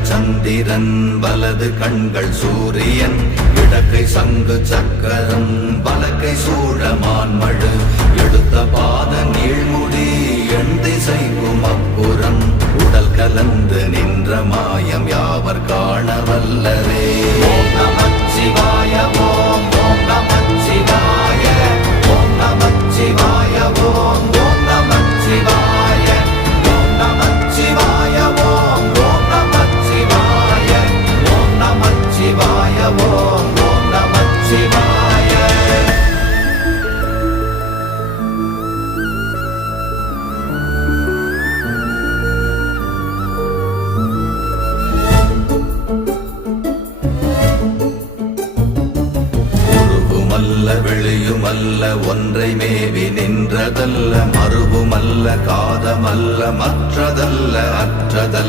இடங்கள் சந்திரன் வலது கண்கள் சூரியன் இடக்கை சங்கு சக்கரம் வலக்கை சூழமான்மழு எடுத்த பாத நீழ்முடி எண் திசைக்கும் அப்புறம் உடல் கலந்து நின்ற மாயம் யாவர் காண வல்லரே. ஓம் நமச்சிவாய ஓம் ஓம் நமச்சிவாய ஓம் நமச்சிவாய ஓம் ஓம் நமச்சிவாய ஓம் நமச்சிவாய ஓம் ஓம் நமச்சிவாய ஓம் நமச்சிவாய ஓம் ஓம் நமச்சிவாய. வெளியுமல்ல ஒன்றை மேவி நின்றதல்ல மறுவுமல்ல காதமல்ல மற்றதல்ல அற்றதல்ல